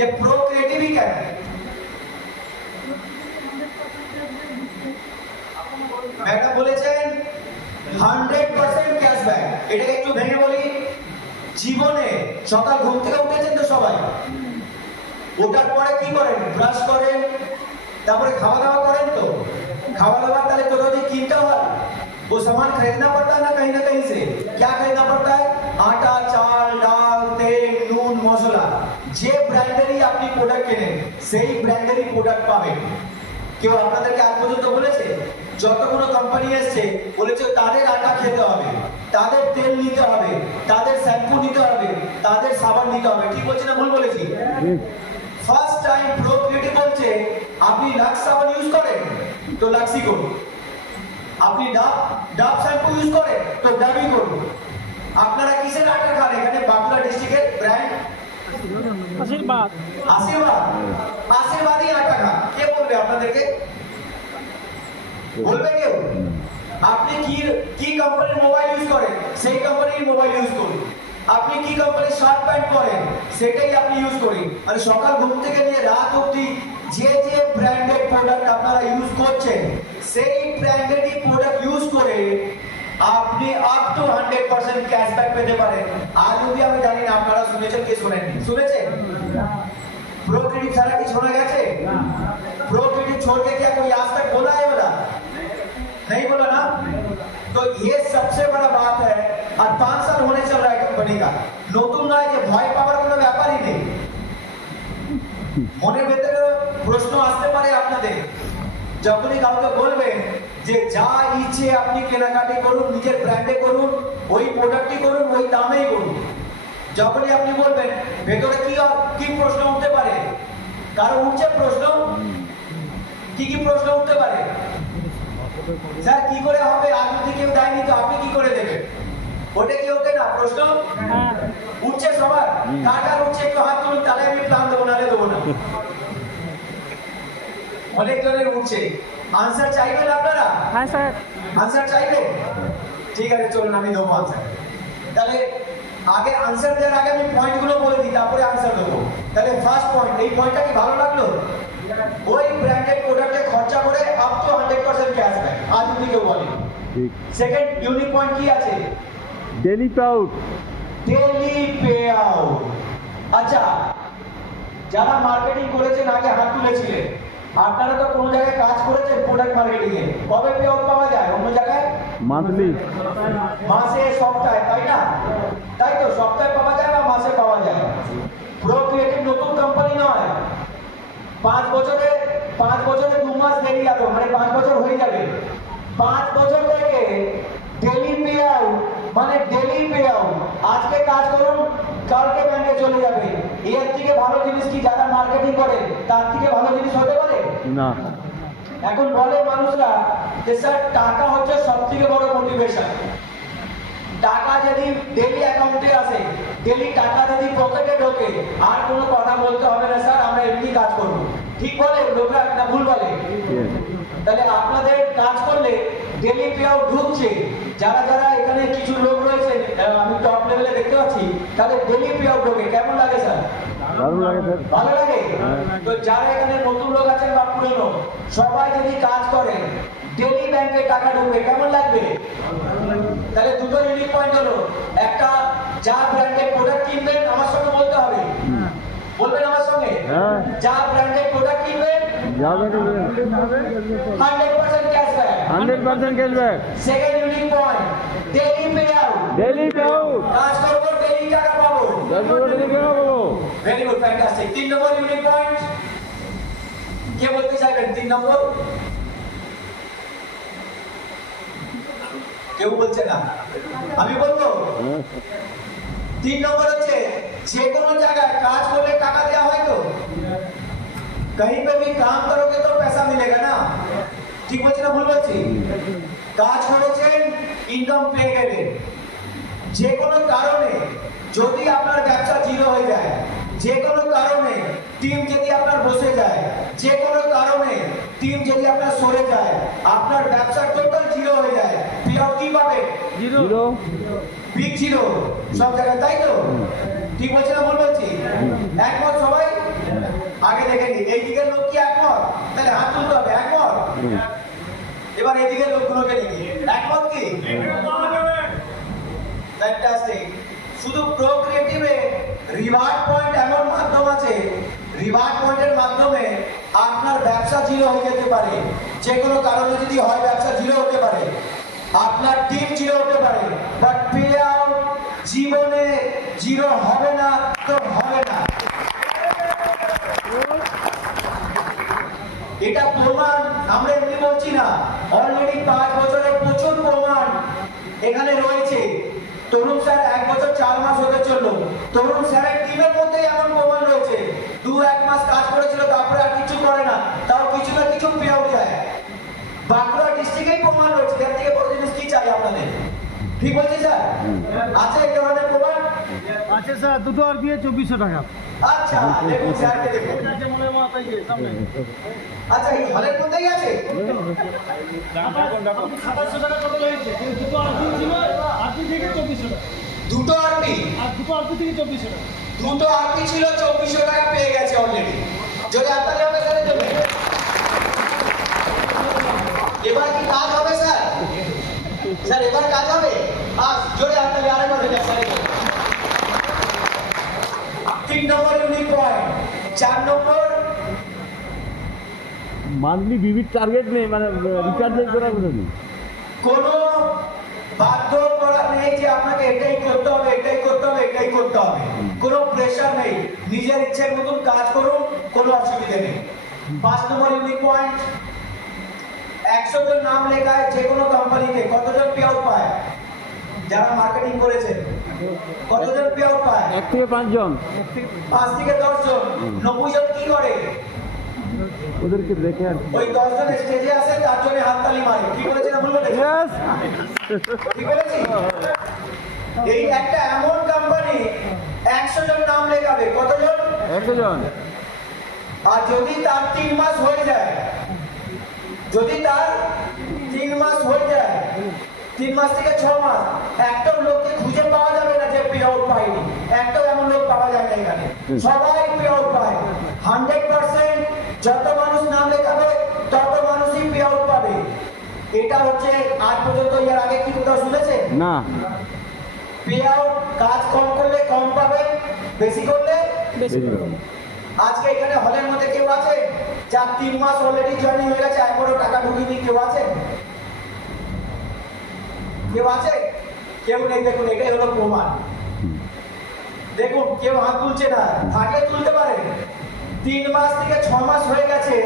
যে প্রো ক্রিয়েটিভই কেন ম্যাডাম বলেছেন হান্ড্রেড পার্সেন্ট ক্যাশব্যাক এটাকে একটু ভেঙে বলি জীবনে সকাল ঘুম থেকে উঠেছেন তো সবাই ওটার পরে কি করেন ব্রাশ করেন তারপরে খাওয়া দাওয়া করেন তো खावा दावा ताले तो रोज कीमता हुआ वो सामान खरीदना पड़ता है ना कहीं ना कहीं से क्या खरीदना पड़ता है आटा चाल डाल প্রোডাক্ট কেনেন, সেই ব্র্যান্ডেরই প্রোডাক্ট পাবেন। কেউ আপনাদেরকে আজ পর্যন্ত বলেছে? যত কোনো কোম্পানি এসছে, বলেছে তাদের আটা খেতে হবে, তাদের তেল নিতে হবে, তাদের শ্যাম্পু নিতে হবে, তাদের সাবান নিতে হবে। ঠিক বলছি না ভুল বলেছি? ফার্স্ট টাইম প্রো ক্রিয়েটিভ বলছে, আপনি লাক্স সাবান ইউজ করেন? তো লাক্সি করুন। আপনি ডাব ডাব শ্যাম্পু ইউজ করেন? তো ডাবই করুন। আপনারা কিসের আটা খান? এখানে বাঁকুড়া ডিস্ট্রিক্টের ব্র্যান্ড আশীর্বাদ। আশীর্বাদ। আশীর্বাদই খান। কে বলবে আপনাদেরকে? বলবে কেউ? আপনি কি কি কোম্পানির মোবাইল ইউজ করেন? সেই কোম্পানির মোবাইল ইউজ করুন। আপনি কি কোম্পানির শার্ট প্যান্ট পরেন? সেটাই আপনি ইউজ করেন। মানে সকাল ঘুম থেকে নিয়ে রাত অবধি যে যে ব্র্যান্ডেড প্রোডাক্ট আপনারা ইউজ করছেন, সেই ব্র্যান্ডেডই প্রোডাক্ট ইউজ করে আপনি up to hundred percent cashback পেতে পারেন আর যদি আমি জানি না আপনারা শুনেছেন কে শুনেননি শুনেছেন प्रो क्रेडिट सारा की छोड़ा गया थे प्रो क्रेडिट छोड़ के क्या कोई आज तक बोला है बोला नहीं बोला ना तो ये सबसे बड़ा बात है और पांच साल होने चल रहा है कंपनी का নতুন নয় যে ভয় পাওয়ার কোনো ব্যাপারই নেই মনের ভেতরে প্রশ্ন আসতে পারে আপনাদের যখনই কাউকে বলবেন যে যা ইচ্ছে আপনি কেনাকাটি করুন নিজের ব্র্যান্ডে করুন ওই প্রোডাক্টই করুন ওই দামেই করুন। যখনই আপনি বলবেন ভেতরে কি কি প্রশ্ন উঠতে পারে? কারও উঠছে প্রশ্ন? কি কি প্রশ্ন উঠতে পারে? স্যার কি করে হবে? আজ যদি কেউ দেয়নি তো আপনি কি করে দেবেন? ওটা কি ওঠে না? প্রশ্ন? হ্যাঁ। উঠছে সবার? কার কার উঠছে? একটু হাত তুলুন তাহলে আমি প্ল্যান দেবো নাহলে দেবো না। অনেক জনের উঠছে। আনসার চাইবেন আপনারা? হ্যাঁ স্যার। আনসার চাইবেন ঠিক আছে চলুন আমি দেবো আনসার তাহলে আগে আনসার দেওয়ার আগে আমি পয়েন্টগুলো বলে দিই তারপরে আনসার দেবো। তাহলে ফার্স্ট পয়েন্ট এই পয়েন্টটা কি ভালো লাগল? ওই ব্র্যান্ডেড প্রোডাক্টে খরচা করে up to hundred percent cashback আজ যদি কেউ বলে ঠিক। সেকেন্ড ইউনিক পয়েন্ট কি আছে? Daily proud daily pay out আচ্ছা যারা মার্কেটিং করেছেন আগে হাত তুলেছিলেন। আপনারা তো কোনো জায়গায় কাজ করেছেন প্রোডাক্ট মার্কেটিং এ। কবে পে আউট পাওয়া যায়? অন্য জায়গায়? মান্থলি মাসে সপ্তাহে তাই না? তাই তো সপ্তাহে পাওয়া যায় বা মাসে পাওয়া যায়? প্রো ক্রিয়েটিভ নতুন কোম্পানি নয়। পাঁচ বছরে পাঁচ বছরে দু মাস দেরি আরও মানে পাঁচ বছর হয়ে যাবে। পাঁচ বছর থেকে ডেলি পে আউট মানে ডেলি পে আউট আজকে কাজ করুন কালকে ব্যাংকে চলে যাবে। এর থেকে ভালো জিনিস কি? যারা মার্কেটিং করে তার থেকে ভালো জিনিস হতে পারে? না। এখন বলে মানুষরা যে স্যার, টাকা হচ্ছে সব থেকে বড় মোটিভেশন টাকা যদি ডেলি অ্যাকাউন্টে আসে ডেলি টাকা যদি পকেটে ঢোকে, আর কোনো কথা বলতে হবে না স্যার, আমরা এমনি কাজ করব। ঠিক বলে? লোকরা না ভুল বলে। তাহলে আপনাদের কাজ করলে ডেলি পে আউট ঢুকছে। যারা যারা এখানে কিছু লোক রয়েছে আমি টপ লেভেলে দেখতে পাচ্ছি তাহলে ডেলি পে আউট ঢোকে। কেমন লাগে স্যার? দারুণ লাগে স্যার ভালো লাগে? হ্যাঁ। তো যারা এখানে নতুন লোক আছেন বা পুরনো সবাই যদি কাজ করে ডেলি ব্যাংকে টাকা ঢুকবে কেমন লাগবে? তাহলে দুটো ইউনিক পয়েন্ট হলো। একটা যা ব্র্যান্ডের প্রোডাক্ট কিনবেন আমার সঙ্গে বলতে হবে। বলবেন আমার সঙ্গে? হ্যাঁ। যা ব্র্যান্ডের প্রোডাক্ট কিনবেন যাবে hundred percent cashback hundred percent cashback second unique point daily payout daily proud কাজ করব ডেলি টাকা পাবো। ভেরি গুড ফ্যান্টাস্টিক তিন নম্বর ইউনিক পয়েন্ট কে বলতে চাইবেন তিন নম্বর কেউ বলছে না আমি বলবো তিন নম্বর হচ্ছে যে কোনো জায়গায় কাজ করলে টাকা দেওয়া হয় তো कहीं पे भी काम करोगे तो पैसा मिलेगा ना ঠিক বলছি না ভুল বলছি কাজ করেছেন ইনকাম পেয়ে গেলেন যে কোনো কারণে জিরো। বিগ জিরো সব জায়গায় তাই তো? ঠিক বলছি না ভুল বলছি? একমত সবাই? আগে দেখে নিই এই দিকের লোক কি একমত? তাহলে হাত তুলতে হবে একমত। এবার এদিকের লোকগুলোকে দেখি একমত কি? ফ্যান্টাস্টিক শুধু প্রোক্রিয়েটিভে রিওয়ার্ড পয়েন্ট এমন মাধ্যম আছে রিওয়ার্ড পয়েন্টের মাধ্যমে আপনার ব্যবসা জিরো হয়ে যেতে পারে। যে কোনো কারণে যদি হয় ব্যবসা জিরো হতে পারে। আপনার টিম জিরো হতে পারে বাট পে আউট জীবনে জিরো হবে না তো হবে না। এটা প্রমাণ, আমরা এমনি বলছি না অলরেডি পাঁচ বছরের প্রচুর প্রমাণ এখানে রয়েছে। তরুণ স্যার এক বছর চার মাস হতে চলল। তরুণ স্যারের টিমের মধ্যেই এমন প্রমাণ রয়েছে। দু এক মাস কাজ করেছিল, তারপরে আর কিছু করে না, তাও কিছু না কিছু পেয়েও যায় বাঁকুড়া ডিস্ট্রিক্টেই প্রমাণ রয়েছে এর থেকে বড় জিনিস কি চাই আপনাদের ঠিক বলছি স্যার? আছে এই ধরনের প্রমাণ? আছে স্যার দুটো আর বিয়ে চব্বিশশো টাকা। আচ্ছা দেখুন স্যারকে দেখুন। আচ্ছা এই হলের মধ্যেই আছে? সাতাশশো টাকা কত হয়েছে দুটো আরপি ছিল আরপি থেকে চব্বিশশো টাকা দুটো আরপি আর দুটো আরপি থেকে চব্বিশশো টাকা। দুটো আরপি ছিল চব্বিশশো টাকা পেয়ে গেছে অলরেডি যদি আপনাদের হবে স্যারের জন্য এবার কি কাজ হবে স্যার স্যার এবার কাজ হবে আজ জোরে আপনাকে আরেকবার হয়ে যাক স্যারের জন্য। তিন নম্বর ইউনিক পয়েন্ট চার নম্বর মান্থলি বিবির টার্গেট নেই মানে রিচার্জ করার কথা নেই। কোনো বাধ্য করা নেই যে আপনাকে এটাই করতে হবে এটাই করতে হবে এটাই করতে হবে। কোনো প্রেশার নেই। নিজের ইচ্ছের মতন কাজ করুন কোনো অসুবিধা নেই। পাঁচ নম্বর ইউনিক পয়েন্ট একশো জন নাম লেখায় যে কোনো কোম্পানিতে কতজন পে আউট পায়? যারা মার্কেটিং করেছে কতজন পে আউট পায়? এক থেকে পাঁচজন। পাঁচ থেকে দশজন। নব্বই জন কি করে? ওদেরকে দেখে আর ওই দশ জন স্টেজে আসে তার জন্য হাততালি মারে। কি বলেছে না ভুল বলেছে? ইয়েস ঠিক বলেছি? এই একটা এমন কোম্পানি একশো জন নাম লেখাবে। কতজন? একশো জন। আর যদি তার তিন মাস হয়ে যায় যদি তার তিন মাস হয়ে যায় তিন মাস থেকে ছ মাস একটাও লোককে খুঁজে পাওয়া যাবে না যে পে আউট পায়নি। একটাও এমন লোক পাওয়া যায় না এখানে। সবাই পে আউট পায়। হান্ড্রেড পার্সেন্ট যত মানুষ নাম লেখাবে তত মানুষই পে আউট পাবে। এটা হচ্ছে আজ পর্যন্ত এর আগে কি কোথাও শুনেছে? না। পে আউট কাজ কম করলে কম পাবে বেশি করলে বেশি। আজকে এখানে হলের মধ্যে কেউ আছে? যার তিন মাস অলরেডি জয়েনিং হয়ে গেছে একবারও টাকা ঢুকিনি কেউ আছে? কেউ আছে? কেউ নেই দেখুন এটাই হলো প্রমাণ। দেখুন কেউ হাত তুলছে না থাকলে তুলতে পারে। তিন মাস থেকে ছ মাস হয়ে গেছে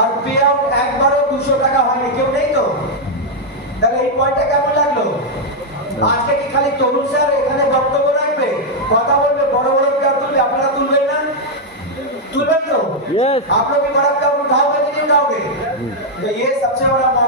আর পে আউট একবারও দুশো টাকা হয়নি কেউ নেই তো তাহলে এই পয়েন্টটা কেমন লাগলো আজকে কি খালি তরুণ স্যার এখানে বক্তব্য রাখবে কথা বলবে বড় বড় প্লেয়ার তুলবে আপনারা তুলবেন না तुरंत Yes. आप लोग भी बड़ा काम उठाओगे कि नहीं उठाओगे तो ये सबसे बड़ा मौका